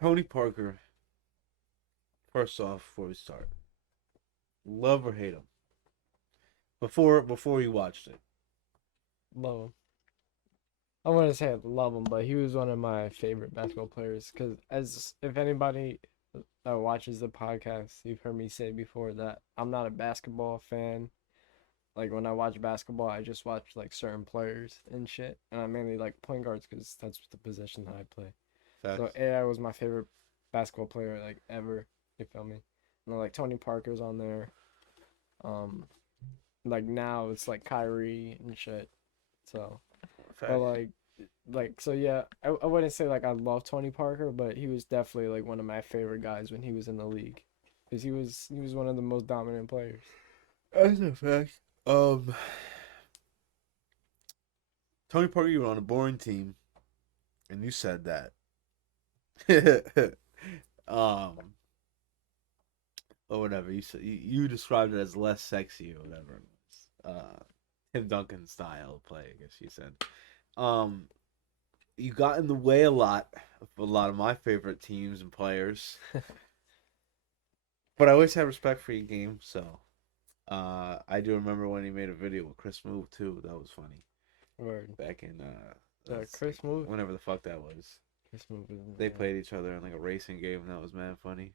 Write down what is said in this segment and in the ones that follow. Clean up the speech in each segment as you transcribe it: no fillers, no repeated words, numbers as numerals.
Tony Parker. First off, before we start, love or hate him? Before you watched it. Love him. I want to say I love him, but he was one of my favorite basketball players. Because as if anybody that watches the podcast, you've heard me say before that I'm not a basketball fan. Like when I watch basketball, I just watch like certain players and shit, and I mainly like point guards because that's the position that I play. So Facts. AI was my favorite basketball player like ever. You feel me? And like Tony Parker's on there. Um, like now it's like Kyrie and shit. So, but Facts. so yeah, I wouldn't say like I love Tony Parker, but he was definitely like one of my favorite guys when he was in the league, because he was one of the most dominant players. That's a fact. Um, Tony Parker, you were on a boring team, and you said that. um, or whatever you said. You described it as less sexy or whatever it was. Tim Duncan style play, I guess you said. Um, you got in the way of a lot of my favorite teams and players, but I always had respect for your game. So, I do remember when he made a video with Chris Move too. That was funny Word. back in that was like Chris Move. whenever the fuck that was. Chris Move is They played each other in like a racing game, and that was mad funny.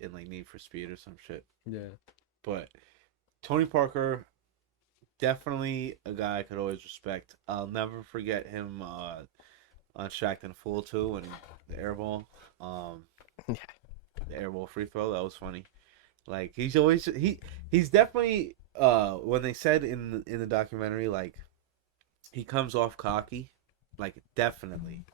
In like Need for Speed or some shit. yeah. But Tony Parker, definitely a guy I could always respect. I'll never forget him on Shaq and Fool too, and the airball, um, Yeah. the airball free throw. That was funny. Like he's definitely when they said in the documentary, like he comes off cocky, like definitely.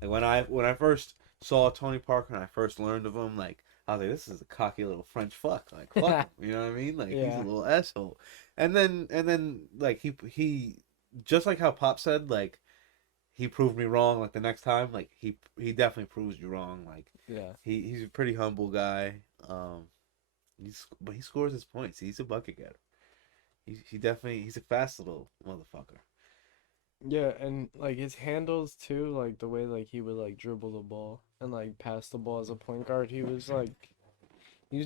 Like when I first saw Tony Parker and I first learned of him, like I was like, this is a cocky little French fuck. Like fuck him, you know what I mean? Like he's a Yeah. little asshole. And then like he just like how Pop said, like he proved me wrong. Like the next time, like he definitely proves you wrong. Like Yeah. he's a pretty humble guy. But he scores his points. He's a bucket getter. He's a fast little motherfucker. Yeah, and like his handles too, like the way like he would like dribble the ball and like pass the ball as a point guard, he was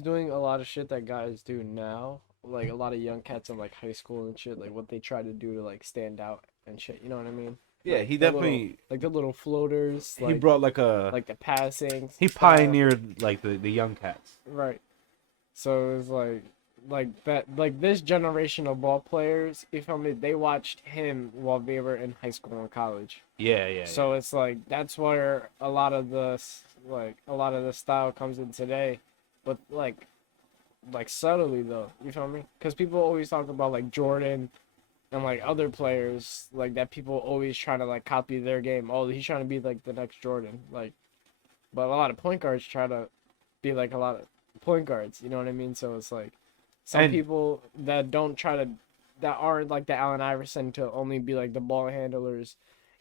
doing a lot of shit that guys do now. Like a lot of young cats in like high school and shit, like what they try to do to like stand out and shit. You know what I mean? Yeah, Like the little floaters, he brought like the passing he style. pioneered like the young cats. Right. So it was like that, like this generation of ball players, you feel me? They watched him while they were in high school and college. Yeah, yeah, yeah. So it's like that's where a lot of the style comes in today, but like subtly though. You feel me? Because people always talk about like Jordan and like other players like that. People always trying to like copy their game. Oh, he's trying to be like the next Jordan. Like, but a lot of point guards try to be like a lot of point guards. You know what I mean? So it's like some And people that don't try to that aren't like the Allen Iverson to only be like the ball handlers,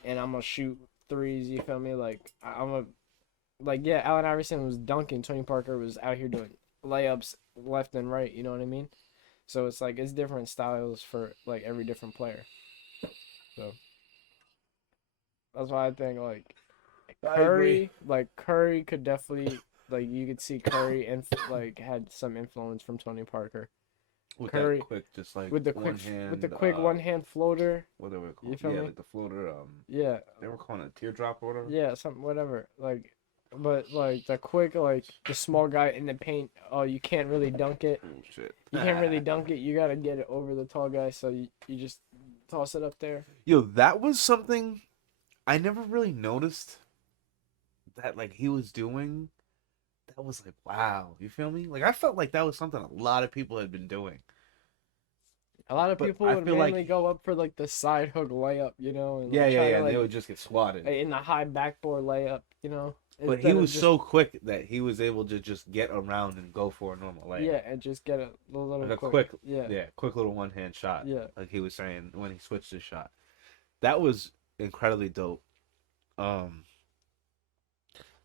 and I'm gonna shoot threes. You feel me? Like I'm a like yeah, Allen Iverson was dunking. Tony Parker was out here doing layups left and right. You know what I mean? So it's like it's different styles for like every different player. So that's why I think I agree Like Curry could definitely like you could see Curry and like had some influence from Tony Parker. with that Curry quick, just like with the one quick hand. one hand floater. What they were You called? feel Yeah, me? like the floater. Yeah, They were calling it a teardrop or whatever. yeah, something whatever. Like, but like the quick like the small guy in the paint. Oh, you can't really dunk it. Oh shit. You can't really dunk it. You gotta get it over the tall guy. So you just toss it up there. Yo, that was something I never really noticed that like he was doing. That was like wow. You feel me? Like I felt like that was something a lot of people had been doing. A lot of But people I would feel mainly like go up for like the side hook layup, and yeah, like yeah, try to yeah. They would just get swatted. in the high backboard layup, But he instead of was just so quick that he was able to just get around and go for a normal layup. yeah, and just get a little Like a quick. quick, Yeah, yeah, quick little one hand shot. yeah, Like he was saying when he switched his shot. That was incredibly dope. Um,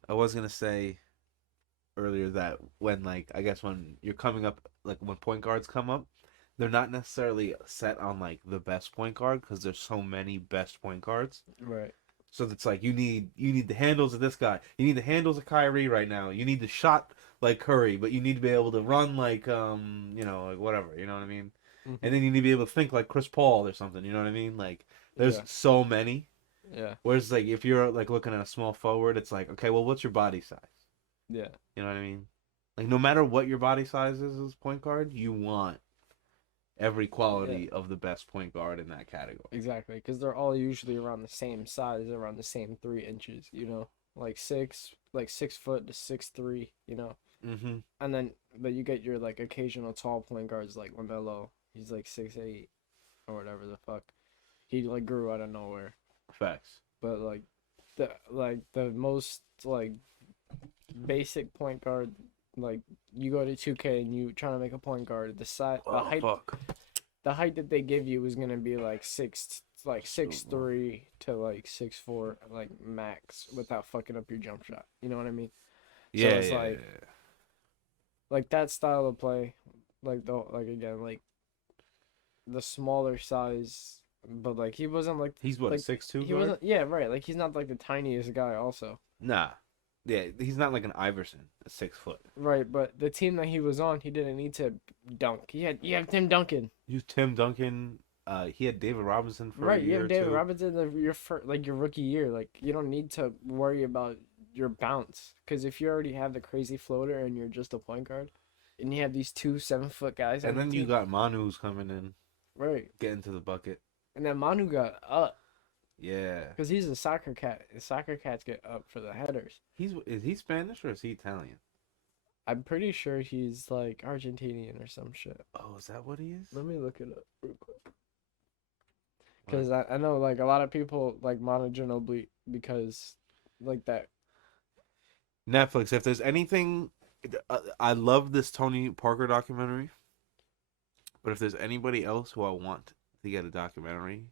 I was gonna say earlier that when like I guess when you're coming up, like when point guards come up, they're not necessarily set on like the best point guard because there's so many best point guards. right. So it's like you need the handles of this guy. You need the handles of Kyrie right now. You need the shot like Curry, but you need to be able to run like like whatever. You know what I mean? Hmm. And then you need to be able to think like Chris Paul or something. You know what I mean? Like there's Yeah. so many. Yeah. Whereas like if you're like looking at a small forward, it's like okay, well, what's your body size? Yeah. You know what I mean? Like no matter what your body size is as point guard, you want every Yeah. quality of the best point guard in that category. Exactly, because they're all usually around the same size, around the same 3 inches. Like 6 foot to 6'3". Mm-hmm. And then but you get your like occasional tall point guards like Lamelo. He's like 6'8" or whatever the fuck. He like grew out of nowhere. Facts. But the most like basic point guard, like you go to 2K and you trying to make a point guard, Oh fuck. the height that they give you is gonna be like 6'3" to like 6'4", like max, without fucking up your jump shot. You know what I mean? So Yeah, it's yeah, like yeah. like that style of play, like again like the smaller size, but like he wasn't He's what, a like 6'2" he guard? wasn't, yeah, right, like he's not like the tiniest guy also. Nah. Yeah, he's not like an Iverson, a 6 foot. Right, but the team that he was on, he didn't need to dunk. You have Tim Duncan. You Tim Duncan. He had David Robinson for a Right, you year have or David two. Robinson your rookie year. Like you don't need to worry about your bounce, because if you already have the crazy floater and you're just a point guard, and you have these two 7 foot guys on And the then you team, got Manu who's coming in, right? getting to the bucket. And then Manu got up Yeah. because he's a soccer cat. Soccer cats get up for the headers. Is he Spanish or is he Italian? I'm pretty sure he's like Argentinian or some shit. Oh, is that what he is? Let me look it up real quick. Because I know like a lot of people like Manu Ginobili because like that. Netflix. If there's anything, I love this Tony Parker documentary. But if there's anybody else who I want to get a documentary,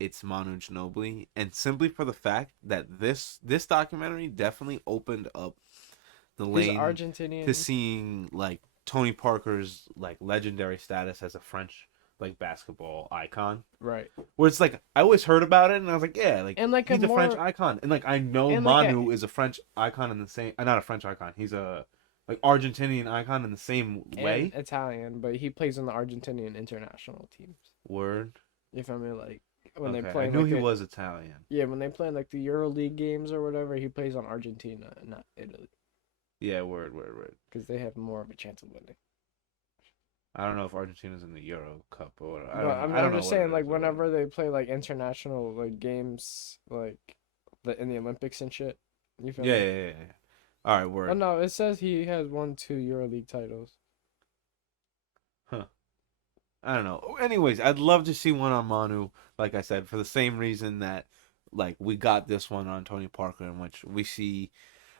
it's Manu Ginobili, and simply for the fact that this documentary definitely opened up the He's lane Argentinian. to seeing like Tony Parker's like legendary status as a French like basketball icon. Right. Where it's like I always heard about it and I was like, yeah, like And like he's a a French more icon, and like I know and like Manu is a French icon in the same, not a French icon. He's a like Argentinian icon in the same way. and Italian, but he plays on the Argentinian international teams. Word. You feel me? Like when Okay, they play, I knew like he was Italian. yeah, when they play in, like the EuroLeague games or whatever, he plays on Argentina, not Italy, Yeah, word. because they have more of a chance of winning. I don't know if Argentina's in the Euro Cup or what. But I don't I'm know just what it saying, like is, whenever they play like international like games, like in the Olympics and shit. You feel Yeah, me? yeah. All right, Oh word. no, it says he has won 2 EuroLeague titles. Huh. I don't know. Anyways, I'd love to see one on Manu, like I said, for the same reason that like we got this one on Tony Parker, in which we see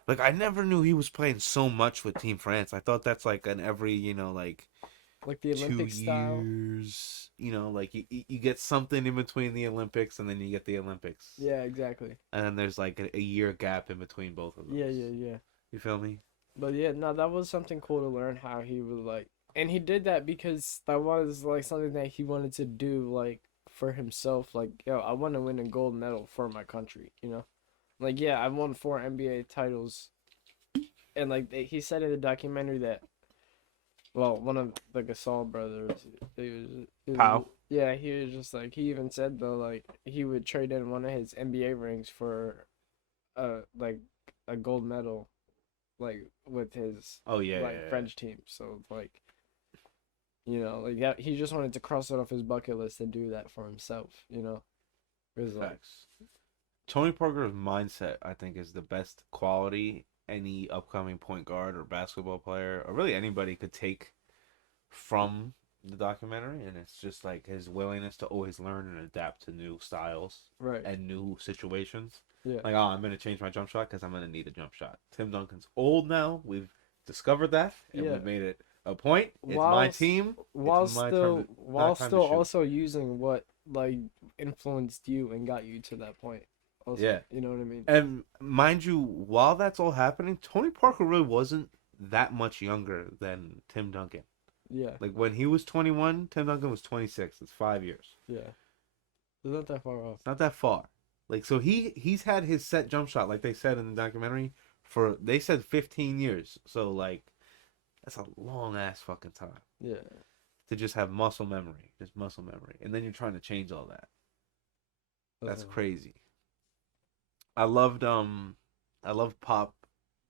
like I never knew he was playing so much with Team France. I thought that's like an every, Like the 2 Olympic style. years, like you get something in between the Olympics and then you get the Olympics. Yeah, exactly. And then there's like a year gap in between both of those. Yeah. You feel me? But yeah, no, that was something cool to learn how he was like, and he did that because that was like something that he wanted to do, like for himself. Like, yo, I want to win a gold medal for my country, you know? Like, yeah, I won 4 NBA titles, and like he said in the documentary that, well, one of the Gasol brothers, How? yeah, he was just like, he even said though, like he would trade in one of his NBA rings for, like a gold medal, like with his Oh yeah, like yeah. French team. So like, like that, he just wanted to cross it off his bucket list and do that for himself. Because like, Facts. Tony Parker's mindset, I think, is the best quality any upcoming point guard or basketball player or really anybody could take from the documentary, and it's just like his willingness to always learn and adapt to new styles right, and new situations. yeah, Like, I'm gonna change my jump shot because I'm gonna need a jump shot. Tim Duncan's old now. We've discovered that, and Yeah. we've made it a point. It's my Whilst- team. while It's my still turn while time to still shoot. also using what like influenced you and got you to that point. Also, Yeah. you know what I mean? And mind you, while that's all happening, Tony Parker really wasn't that much younger than Tim Duncan. Yeah, Like when he was 21, Tim Duncan was 26. It's 5 years. yeah. It's not that far off. It's not that far. Like, so he's had his set jump shot, like they said in the documentary, for they said 15 years. So like that's a long ass fucking time Yeah. to just have muscle memory, just muscle memory, and then you're trying to change all that. That's Uh, crazy. I loved Pop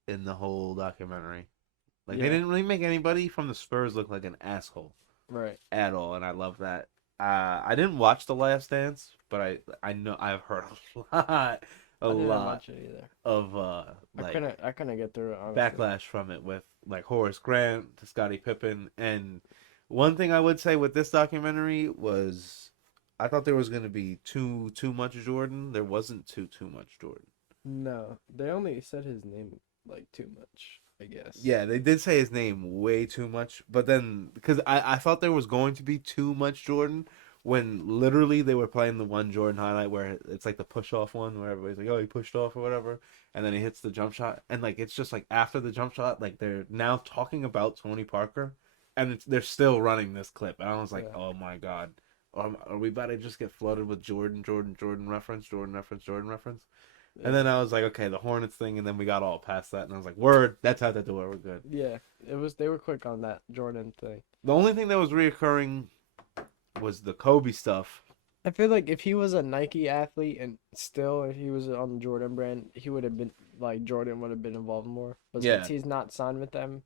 in the whole documentary. Like they yeah. didn't really make anybody from the Spurs look like an asshole Right. at all, and I love that. I didn't watch The Last Dance, but I know I've heard a I didn't lot watch it either. of I like couldn't. I couldn't get through it honestly. backlash from it with like Horace Grant to Scottie Pippen. And one thing I would say with this documentary was I thought there was gonna be too much Jordan. There wasn't too much Jordan. No, they only said his name like too much, I guess. Yeah, they did say his name way too much, but then because I thought there was going to be too much Jordan when literally they were playing the one Jordan highlight where it's like the push off one where everybody's like, oh, he pushed off or whatever, and then he hits the jump shot, and like it's just like after the jump shot, like they're now talking about Tony Parker, and they're still running this clip, and I was like, Yeah. oh my god, are we about to just get flooded with Jordan reference, Jordan reference, Jordan reference? And Yeah. then I was like, okay, the Hornets thing, and then we got all past that, and I was like, word, that's out the door, we're good. Yeah. It was. They were quick on that Jordan thing. The only thing that was reoccurring was the Kobe stuff. I feel like if he was a Nike athlete and still if he was on the Jordan brand, he would have been like Jordan would have been involved more. But Yeah, since he's not signed with them,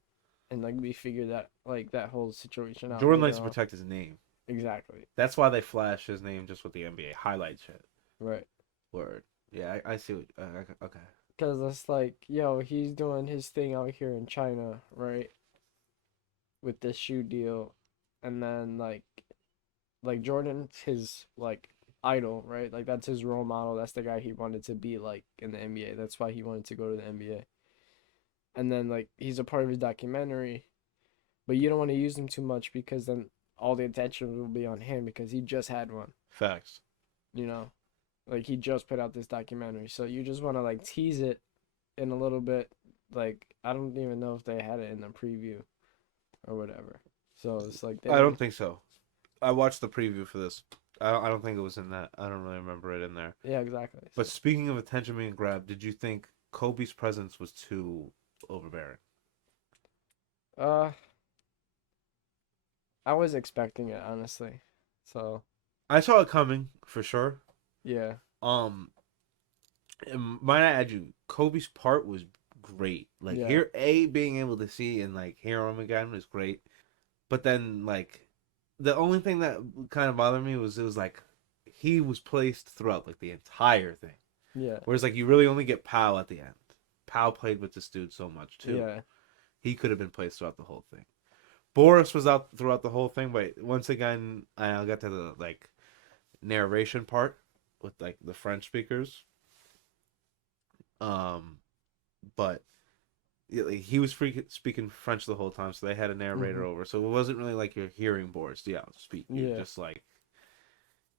and like we figured that like that whole situation out Jordan likes later to on. protect his name. Exactly. That's why they flash his name just with the NBA highlight shit. Right. Word. Yeah, I see what. Okay. Because it's like, yo, he's doing his thing out here in China, right? With this shoe deal, and then like Jordan's his like idol, right? Like that's his role model. That's the guy he wanted to be like in the NBA. That's why he wanted to go to the NBA. And then like he's a part of his documentary, but you don't want to use him too much because then all the attention will be on him because he just had one, Facts. you know? Like he just put out this documentary. So you just want to like tease it in a little bit. Like I don't even know if they had it in the preview or whatever. So it's like they I don't didn't. think so. I watched the preview for this. I don't think it was in that. I don't really remember it in there. Yeah, exactly. But So, speaking of attention being grabbed, did you think Kobe's presence was too overbearing? uh, I was expecting it honestly. So I saw it coming for sure. yeah, Um, and might I add you, Kobe's part was great. Like yeah, here, being able to see and like hear him again was great. But then like the only thing that kind of bothered me was it was like he was placed throughout like the entire thing. yeah, Whereas like you really only get Powell at the end. Powell played with this dude so much too. yeah, He could have been placed throughout the whole thing. Boris was out throughout the whole thing, but once again, I'll get to the like narration part with like the French speakers. Um, but yeah, like, he was speaking French the whole time, so they had a narrator hmm over. So it wasn't really like you're hearing Boris Diaw speak. You're yeah, just like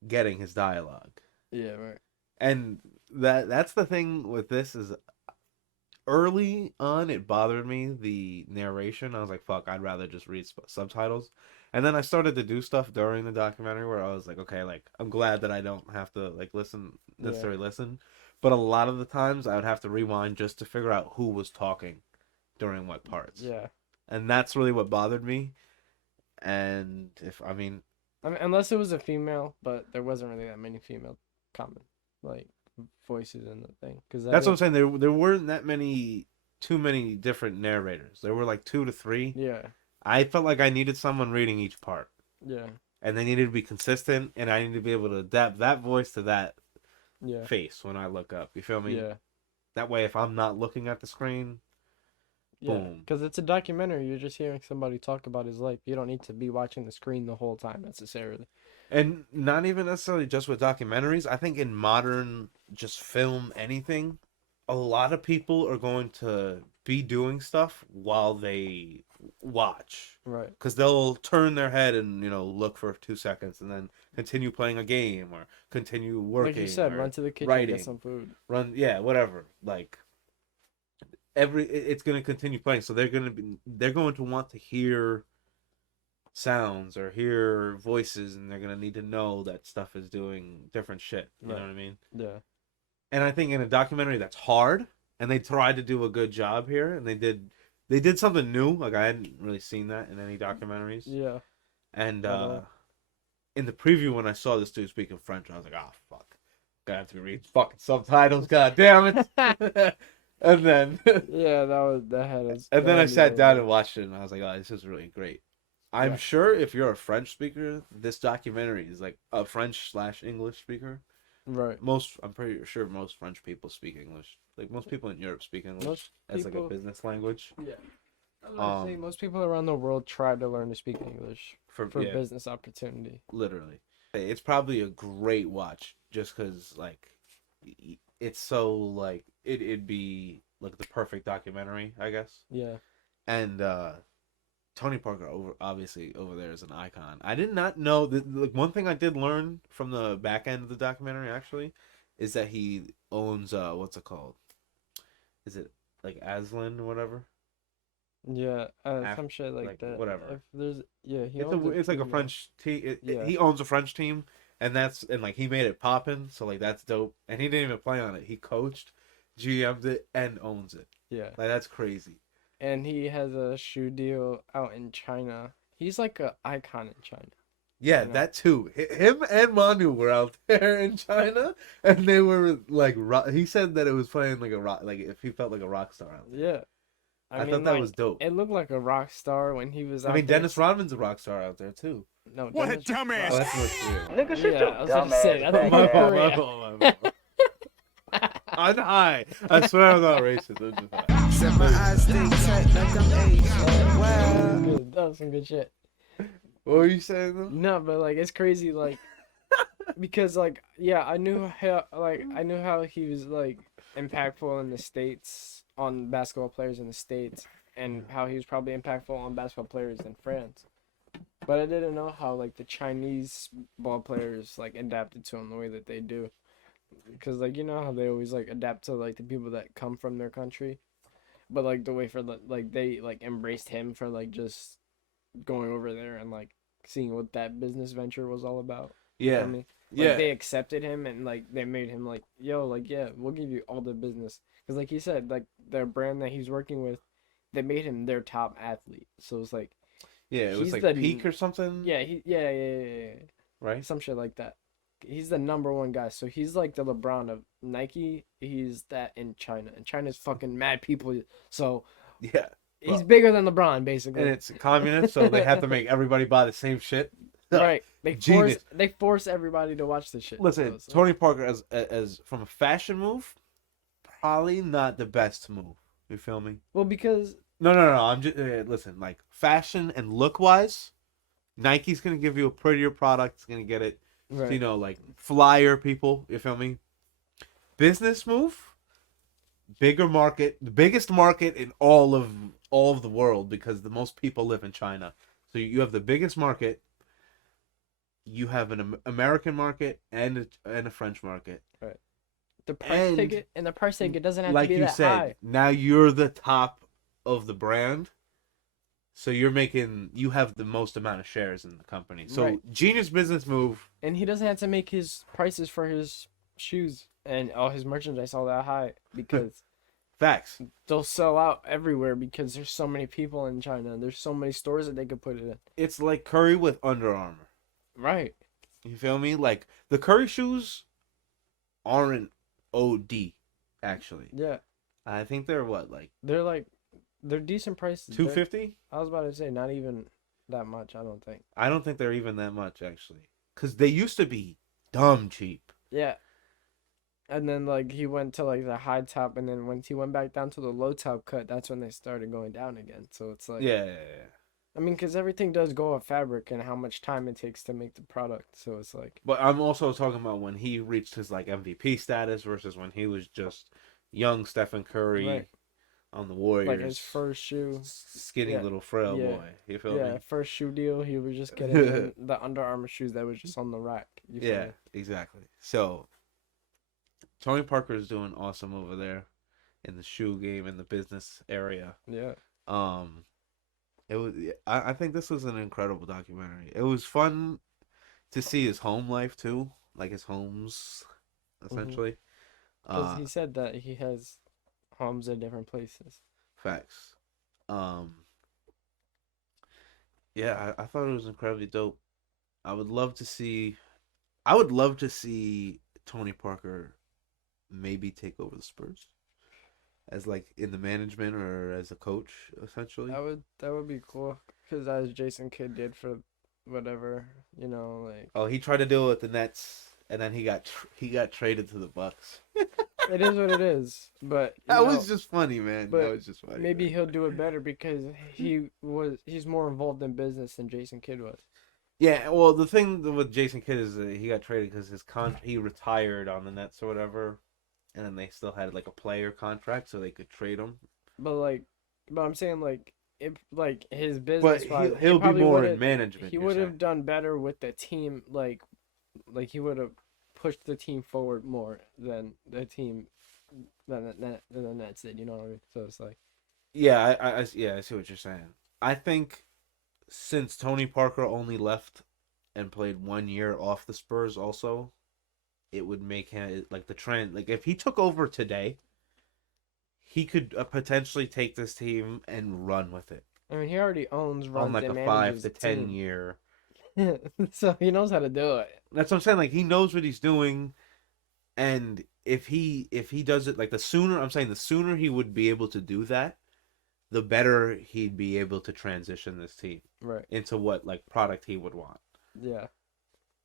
getting his dialogue. yeah, right, And that's the thing with this is early on it bothered me the narration. I was like, fuck, I'd rather just read subtitles. And then I started to do stuff during the documentary where I was like, okay, like I'm glad that I don't have to like yeah, necessarily listen. But a lot of the times I would have to rewind just to figure out who was talking during what parts. yeah. And that's really what bothered me. And if I mean, I mean, unless it was a female, but there wasn't really that many female common like voices in the thing because I that's what I'm didn't. saying. There weren't that many too many different narrators. There were like 2 to 3. Yeah, I felt like I needed someone reading each part. yeah, And they needed to be consistent, and I need to be able to adapt that voice to that yeah, face when I look up. You feel me? yeah, That way, if I'm not looking at the screen, yeah. boom. Because it's a documentary. You're just hearing somebody talk about his life. You don't need to be watching the screen the whole time necessarily. And not even necessarily just with documentaries. I think in modern just film anything, a lot of people are going to be doing stuff while they watch. Right. Because they'll turn their head and, look for 2 seconds and then continue playing a game or continue Like you working said, or run to the kitchen, writing. get some food. Run, yeah, whatever. Like, it's going to continue playing. So they're going to want to hear sounds or hear voices, and they're gonna need to know that stuff is doing different shit. You know Right. what I mean? Yeah. and I think in a documentary that's hard, and they tried to do a good job here, and they did something new. Like I hadn't really seen that in any documentaries. Yeah, And at all. in the preview when I saw this dude speaking French, I was like, oh fuck, gonna have to read fucking subtitles. God damn it! And then Yeah, that had us. and That then I had me sat down over. and watched it, and I was like, oh, this is really great. I'm Yeah, sure if you're a French speaker, this documentary is like a French slash English speaker. right. I'm pretty sure most French people speak English. Like most people in Europe speak English Most as like a people. business language. Yeah. I was about to say Um, most people around the world try to learn to speak English for for yeah, business opportunity. literally, it's probably a great watch just because like it's so like it'd be like the perfect documentary, I guess. Yeah. And Tony Parker obviously over there is an icon. I did not know that. Like one thing I did learn from the back end of the documentary actually is that he owns what's it called? Is it like Aslan or whatever? Yeah, Af- some shit like like that. whatever. If there's, yeah, he It's owns a like a team now. French team. Yeah, He owns a French team, and like he made it poppin'. So like that's dope. And he didn't even play on it. He coached, GM'd it, and owns it. yeah, Like that's crazy. and he has a shoe deal out in China. He's like a icon in China. Yeah, You know? that too. Him and Manu were out there in China, and they were like, he said that it was playing like a rock, like if he felt like a rock star out there. Yeah, I mean, thought that like was dope. it looked like a rock star when he was I out mean, there. Dennis Rodman's a rock star out there too. No, What a Dennis. dumbass. Oh, that's North Korea. Nigga, shut Yeah, your I was gonna say dumb that's ass My North fault, Korea. my fault, my fault. I'm high. I swear I'm not racist. I'm just high. Set my eyes stay tight like I'm Asian. Wow. Good. That was some good shit. What were you saying though? No, but like it's crazy, like because like yeah, I knew how he was like impactful in the States on basketball players in the States, and how he was probably impactful on basketball players in France. But I didn't know how like the Chinese ball players like adapted to him the way that they do, because like you know how they always like adapt to like the people that come from their country, but like the way for like they like embraced him for like just going over there and like seeing what that business venture was all about. You Yeah, feel me? Like yeah, they accepted him and like they made him like, yo, like yeah, we'll give you all the business. Cause like he said, like the brand that he's working with, they made him their top athlete. So it's like, yeah. It was he's like the Peak or something. yeah, yeah, Right. some shit like that. He's the number one guy. So he's like the LeBron of Nike. He's that in China, and China's fucking mad people. So Yeah. he's Well, bigger than LeBron, basically. and it's communist, so they have to make everybody buy the same shit. Right. Genius. They force everybody to watch this shit. Listen, So it's like- Tony Parker as from a fashion move, probably not the best move. You feel me? well, because No. I'm just listen. Like fashion and look wise, Nike's gonna give you a prettier product. It's gonna get it. right. You know, like flyer people. You feel me? Business move, bigger market, the biggest market in all of the world because the most people live in China. So you have the biggest market. You have an American market and a French market. the price ticket and the price ticket doesn't have to Like be you that said, high. now you're the top of the brand. So you have the most amount of shares in the company. So Right. genius business move. And he doesn't have to make his prices for his shoes and all his merchandise all that high because Facts. they'll sell out everywhere because there's so many people in China. There's so many stores that they could put it in. It's like Curry with Under Armour. Right. You feel me? Like the Curry shoes aren't OD actually. Yeah. I think they're what, like They're decent prices. 250? I was about to say not even that much, I don't think. I don't think they're even that much actually. Cuz they used to be dumb cheap. Yeah. And then like he went to like the high top, and then once he went back down to the low top cut, that's when they started going down again. So it's like Yeah. I mean, because everything does go off fabric and how much time it takes to make the product. So it's like But I'm also talking about when he reached his like MVP status versus when he was just young Stephen Curry Right. on the Warriors. like his first shoe. Skinny Yeah. little frail Yeah. boy. You feel Yeah, me? first shoe deal, he was just getting the Under Armour shoes that was just on the rack. You feel Yeah, me? exactly. So Tony Parker is doing awesome over there in the shoe game in the business area. Yeah. It was. I think this was an incredible documentary. It was fun to see his home life too, like his homes, essentially. Because he said that he has homes in different places. Facts. Um, yeah, I thought it was incredibly dope. I would love to see. I would love to see Tony Parker maybe take over the Spurs as like in the management or as a coach, essentially. That would be cool. Because as Jason Kidd did for whatever, like Oh, he tried to do it with the Nets, and then he got traded to the Bucks. it is what it is. But That was just funny, man. That but was just funny. maybe man. he'll do it better because he's more involved in business than Jason Kidd was. Yeah, well, the thing with Jason Kidd is that he got traded because he retired on the Nets or whatever, and then they still had like a player contract, so they could trade him. But I'm saying like if like his But business he'll be probably more would've- in management. he you're would have saying. done better with the team like he would have pushed the team forward more than the team than the Nets did, you know what I mean? So it's like Yeah, yeah, I see what you're saying. I think since Tony Parker only left and played 1 year off the Spurs, also, it would make him like the trend. Like if he took over today, he could potentially take this team and run with it I mean he already owns, on runs, like a and 5 manages to the 10 team. year. So he knows how to do it. That's what I'm saying. Like he knows what he's doing, and if he does it, like the sooner he would be able to do that, the better he'd be able to transition this team Right. into what like product he would want. Yeah.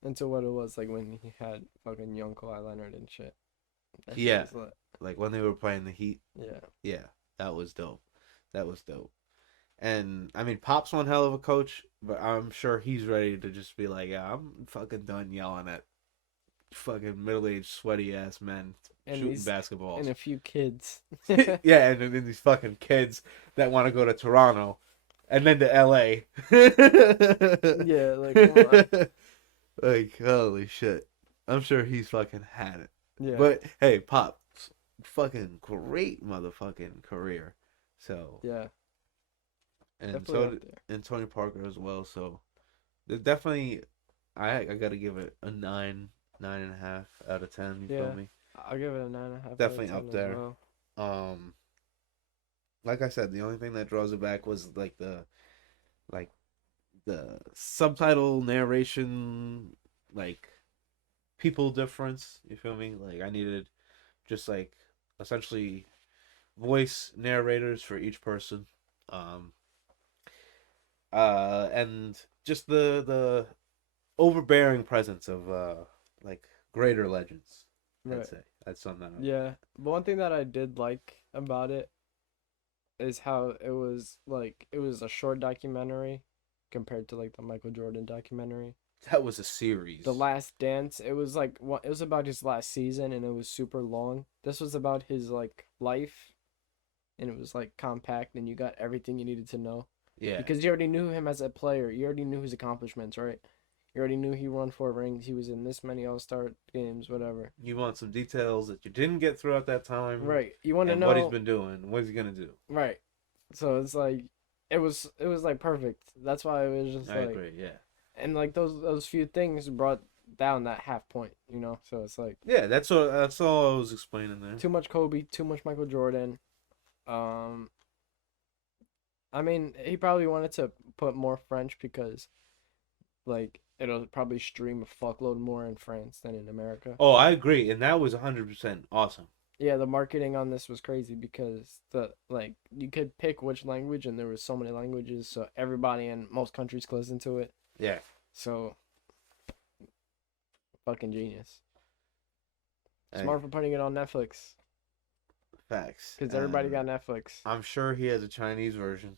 Into what it was like when he had fucking young Kawhi Leonard and shit. That shit Yeah. was lit. Like when they were playing the Heat. Yeah. Yeah, that was dope. That was dope. And I mean, Pop's one hell of a coach, but I'm sure he's ready to just be like, yeah, I'm fucking done yelling at fucking middle-aged sweaty ass men And shooting these- basketballs. And a few kids. Yeah, and then these fucking kids that want to go to Toronto and then to LA. Yeah, like, come on. Like, holy shit. I'm sure he's fucking had it. Yeah. But hey, Pop, fucking great motherfucking career. So, yeah. and Definitely so up did, there. and Tony Parker as well. So, there's definitely, I gotta give it a 9.5 out of 10. You Yeah. feel me? I'll give it a 9.5. Definitely up there. Like I said, the only thing that draws it back was like the subtitle narration, like people difference. You feel me? Like I needed just like essentially voice narrators for each person, and just the overbearing presence of like greater legends. I'd Right. say I'd sum that up. Yeah. But one thing that I did like about it is how it was a short documentary compared to like the Michael Jordan documentary. That was a series. The Last Dance, it was like it was about his last season and it was super long. This was about his like life and it was like compact and you got everything you needed to know. Yeah. Because you already knew him as a player. You already knew his accomplishments, right? You already knew he won 4 rings. He was in this many All-Star games, whatever. You want some details that you didn't get throughout that time. Right. You want to And know what he's been doing. What he's gonna do. Right. So it's like it was like perfect. That's why it was just I like agree. Yeah. and like those few things brought down that half point, you know? So it's like Yeah. That's all I was explaining there. too much Kobe, too much Michael Jordan. I mean, he probably wanted to put more French because like it'll probably stream a fuckload more in France than in America. Oh, I agree, and that was 100% awesome. Yeah, the marketing on this was crazy because you could pick which language and there was so many languages, so everybody in most countries could listen to it. Yeah. So fucking genius. Hey, Smart for putting it on Netflix facts. because everybody got Netflix. I'm sure he has a Chinese version.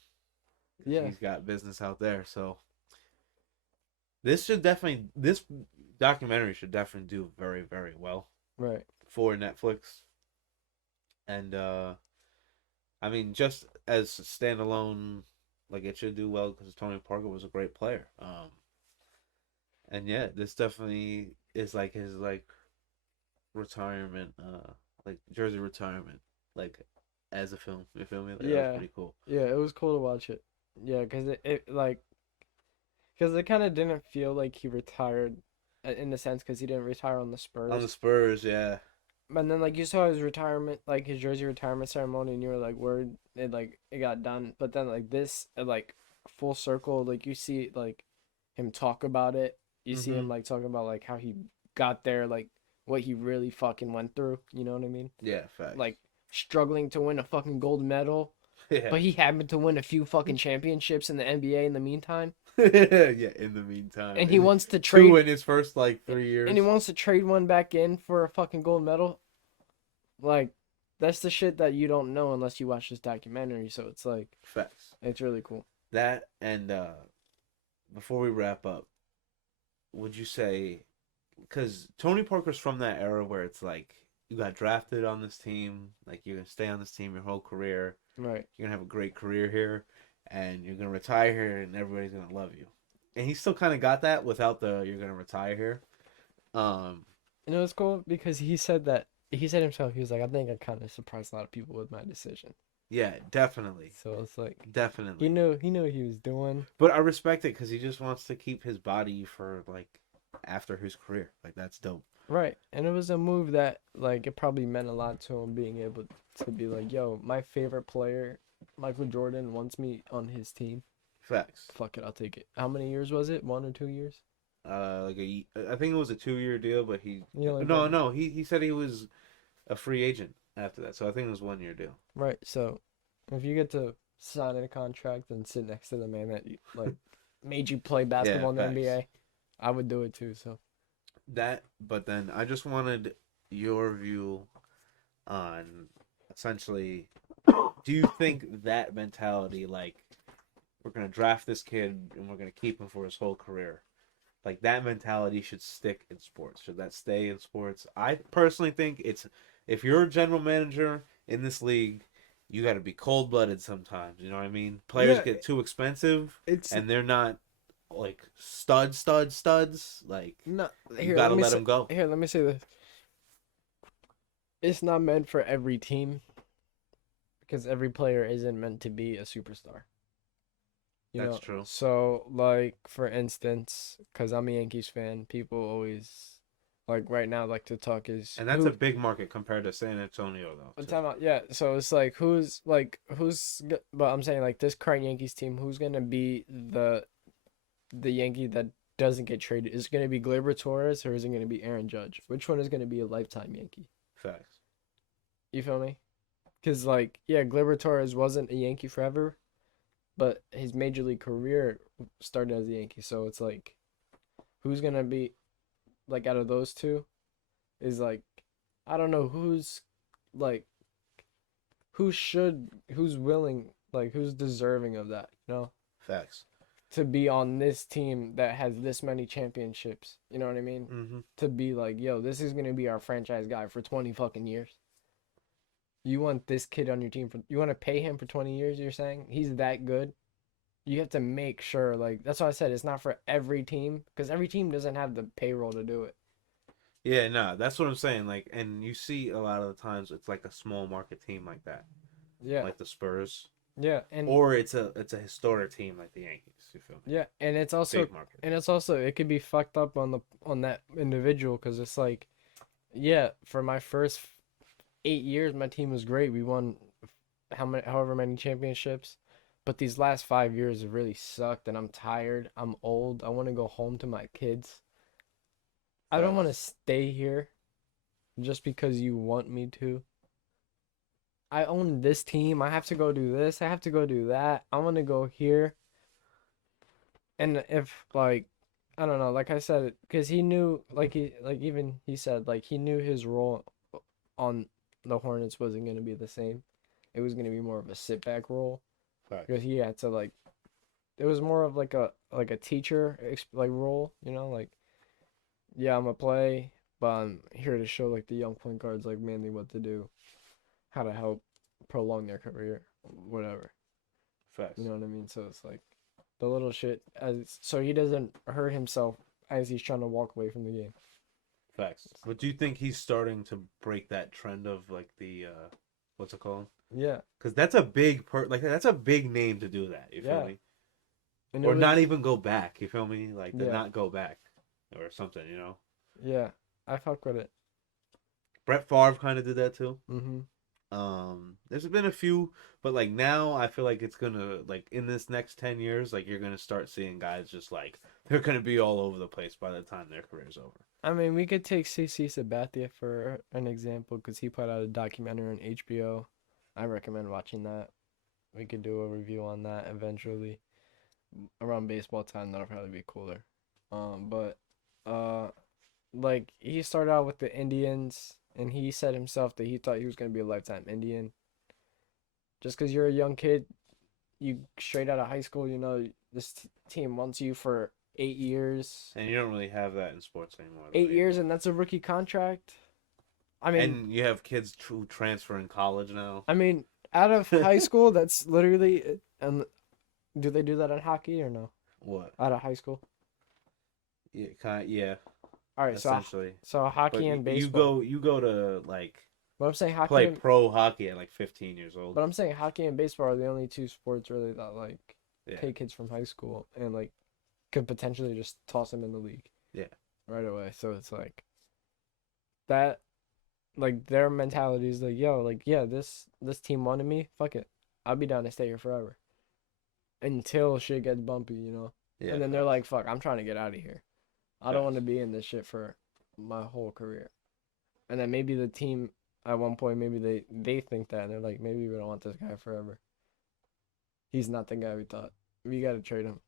Yeah. He's got business out there, so this documentary should definitely do very, very well Right. for Netflix. And I mean, just as standalone, like it should do well because Tony Parker was a great player. And yeah, this definitely is like his like retirement, like jersey retirement, like as a film. You feel me? Like, that Yeah. was pretty cool. Yeah, it was cool to watch it. Yeah, because it kind of didn't feel like he retired in the sense because he didn't retire on the Spurs. On the Spurs, yeah. And then like you saw his retirement, like his jersey retirement ceremony, and you were like, "Word!" It got done. But then like this, like full circle, like you see like him talk about it. You see Mm-hmm. him like talking about like how he got there, like what he really fucking went through. You know what I mean? Yeah, facts. Like struggling to win a fucking gold medal, Yeah. but he happened to win a few fucking championships in the NBA in the meantime. Yeah, in the meantime. And he wants to Two trade, in his first like 3 years. and he wants to trade one back in for a fucking gold medal. Like, that's the shit that you don't know unless you watch this documentary. So it's like, Facts. it's really cool. That and before we wrap up, would you say, because Tony Parker's from that era where it's like you got drafted on this team, like you're gonna stay on this team your whole career, Right. you're gonna have a great career here, and you're gonna retire here, and everybody's gonna love you. And he still kind of got that without the "you're gonna retire here." You know, it's cool because he said that, he said himself, he was like, I think I kind of surprised a lot of people with my decision. Yeah, definitely, So it's like, definitely. he knew what he was doing. But I respect it because he just wants to keep his body for like after his career. Like that's dope. Right. And it was a move that, like, it probably meant a lot to him being able to be like, yo, my favorite player, Michael Jordan, wants me on his team. Facts. Fuck it, I'll take it. How many years was it? 1 or 2 years? I think it was a 2 year deal, but he You know, like no that. no he said he was a free agent after that, so I think it was 1 year deal. Right. So if you get to sign a contract and sit next to the man that like made you play basketball in the facts. NBA, I would do it too. So That, but then I just wanted your view on essentially, do you think that mentality, like we're gonna draft this kid and we're gonna keep him for his whole career, like that mentality should stick in sports? Should that stay in sports? I personally think it's, if you're a general manager in this league, you got to be cold blooded sometimes. You know what I mean? Players Yeah, get too expensive it's and they're not like studs. Like not you here. got to Let me let say, them go. here. Let me say this. It's not meant for every team because every player isn't meant to be a superstar. You That's know, true. so like for instance, because I'm a Yankees fan, people always like right now like to talk is And that's who. a big market compared to San Antonio, though. But Too. time out, yeah. So it's like but I'm saying like this current Yankees team, who's gonna be the Yankee that doesn't get traded? Is it gonna be Gleyber Torres or is it gonna be Aaron Judge? Which one is gonna be a lifetime Yankee? Facts. You feel me? Because like yeah, Gleyber Torres wasn't a Yankee forever, but his major league career started as a Yankee. So it's like, who's gonna be like out of those two? Is like, I don't know who's like who's willing, like who's deserving of that, you know, Facts. to be on this team that has this many championships, you know what I mean? Mm-hmm. To be like, yo, this is gonna be our franchise guy for 20 fucking years. You want this kid on your team for, you want to pay him for 20 years, you're saying? He's that good? You have to make sure, like, that's why I said it's not for every team, because every team doesn't have the payroll to do it. Yeah, no, that's what I'm saying. Like, and you see a lot of the times it's like a small market team like that, Yeah. like the Spurs, Yeah, and or it's a historic team like the Yankees. You feel me? yeah, and it's also Big market. it could be fucked up on that individual because it's like, yeah, for my first 8 years, my team was great. We won however many championships, but these last 5 years have really sucked, and I'm tired. I'm old. I want to go home to my kids. I don't want to stay here just because you want me to. I own this team. I have to go do this. I have to go do that. I want to go here. And if like, I don't know, like I said, because he knew, even he said, like he knew his role on the Hornets wasn't gonna be the same. It was gonna be more of a sit back role Facts. because he had to like, it was more of like a teacher like role, you know, like yeah, I'm gonna play, but I'm here to show like the young point guards like mainly what to do, how to help prolong their career, whatever. Facts. You know what I mean? So it's like the little shit as so he doesn't hurt himself as he's trying to walk away from the game. Facts. But do you think he's starting to break that trend of like the what's it called? Yeah. Because that's a big like that's a big name to do that. You feel Yeah. me? And Or not even go back. You feel me? Like to Yeah. not go back or something. You know? Yeah. I fuck with it. Brett Favre kind of did that too. Mm-hmm. There's been a few, but like now I feel like it's gonna like in this next 10 years, like you're gonna start seeing guys just like they're gonna be all over the place by the time their career's over. I mean, we could take CC Sabathia for an example because he put out a documentary on HBO. I recommend watching that. We could do a review on that eventually. Around baseball time, that'll probably be cooler. But like he started out with the Indians, and he said himself that he thought he was gonna be a lifetime Indian. Just because you're a young kid, you straight out of high school, you know this team wants you for 8 years. And you don't really have that in sports anymore. 8 years, and that's a rookie contract. I mean, and you have kids who transfer in college now. I mean, out of high school, that's literally. And do they do that in hockey or no? What? Out of high school. Yeah, kind of, yeah. All right, Essentially. so hockey But and baseball. you go to like But I'm saying hockey. play And, pro hockey at like 15 years old. but I'm saying hockey and baseball are the only two sports really that like Yeah. take kids from high school and like could potentially just toss them in the league. Yeah. Right away. So it's like that, like their mentality is like, yo, like yeah, this team wanted me. Fuck it, I'll be down to stay here forever. Until shit gets bumpy, you know. Yeah. And then they're like, fuck, I'm trying to get out of here. I don't Facts. want to be in this shit for my whole career. And then maybe the team at one point, maybe they think that and they're like, maybe we don't want this guy forever. He's not the guy we thought. We got to trade him,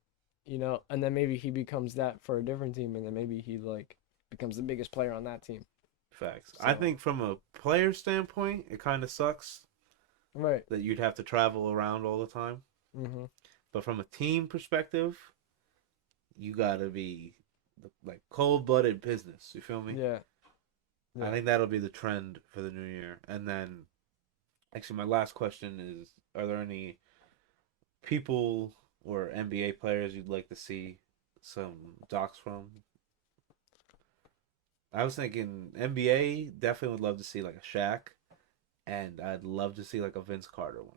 you know. And then maybe he becomes that for a different team, and then maybe he like becomes the biggest player on that team. Facts. So- I think from a player standpoint, it kind of sucks Right. that you'd have to travel around all the time. Mm-hmm. But from a team perspective, you gotta be like cold-blooded business. You feel me? Yeah. I think that'll be the trend for the new year. And then, actually, my last question is: are there any people or NBA players you'd like to see some docs from? I was thinking NBA, definitely would love to see like a Shaq, and I'd love to see like a Vince Carter one.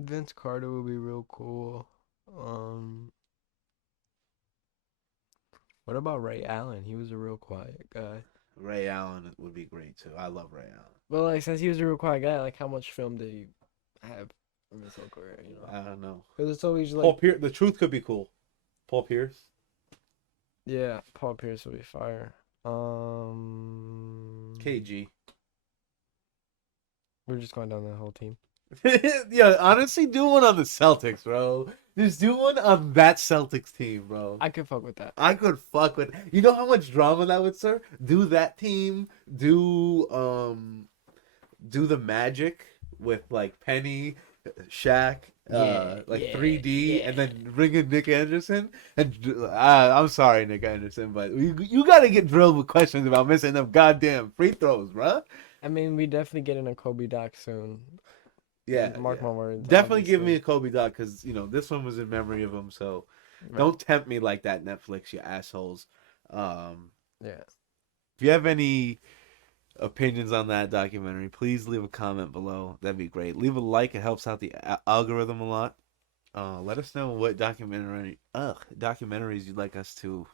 Vince Carter would be real cool. What about Ray Allen? He was a real quiet guy. Ray Allen would be great too. I love Ray Allen. But like, since he was a real quiet guy, like, how much film did he have in his whole career? You know, I don't know. because it's always Paul like, Pierce. The truth could be cool. Paul Pierce. yeah, Paul Pierce would be fire. KG. We're just going down the whole team. Yeah, honestly, do one on the Celtics, bro. Just do one on that Celtics team, bro. I could fuck with that. I could fuck with. You know how much drama that would serve? Do that team. Do the Magic with like Penny, Shaq, Yeah, like yeah, 3D, yeah. and then bring in Nick Anderson. And I'm sorry, Nick Anderson, but you gotta get drilled with questions about missing them goddamn free throws, bro. I mean, we definitely get in a Kobe doc soon. Yeah, Mark yeah. my words. Definitely give me a obviously. Kobe doc because this one was in memory of him. So Right. don't tempt me like that, Netflix, you assholes. Yeah. If you have any opinions on that documentary, please leave a comment below. That'd be great. Leave a like; it helps out the algorithm a lot. Let us know what documentaries you'd like us to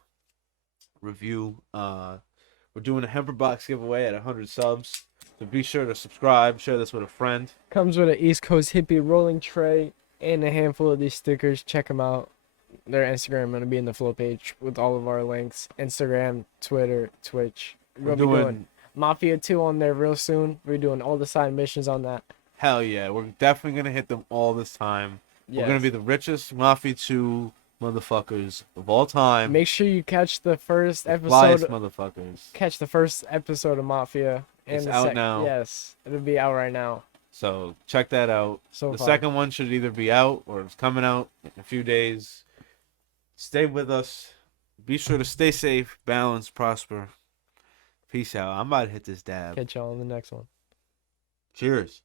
review. We're doing a Hemper Box giveaway at 100 subs, so be sure to subscribe. Share this with a friend. Comes with an East Coast hippie rolling tray and a handful of these stickers. Check them out. Their Instagram going to be in the flow page with all of our links. Instagram, Twitter, Twitch. We're We'll be doing doing Mafia 2 on there real soon. We're doing all the side missions on that. hell yeah. We're definitely gonna hit them all this time. We're gonna Yes. be the richest Mafia 2 motherfuckers of all time. Make sure you catch the first Flyest episode. motherfuckers. Catch the first episode of Mafia. It's the out now. Yes, it'll be out right now. So check that out. So The far. second one should either be out or it's coming out in a few days. Stay with us. Be sure to stay safe, balance, prosper. Peace out. I'm about to hit this dab. Catch y'all on the next one. Cheers.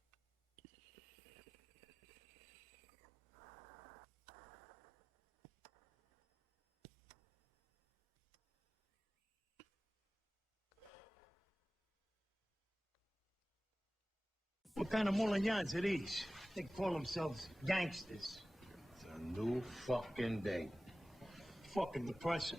What kind of mullions are these? They call themselves gangsters. It's a new fucking day. Fucking depressing.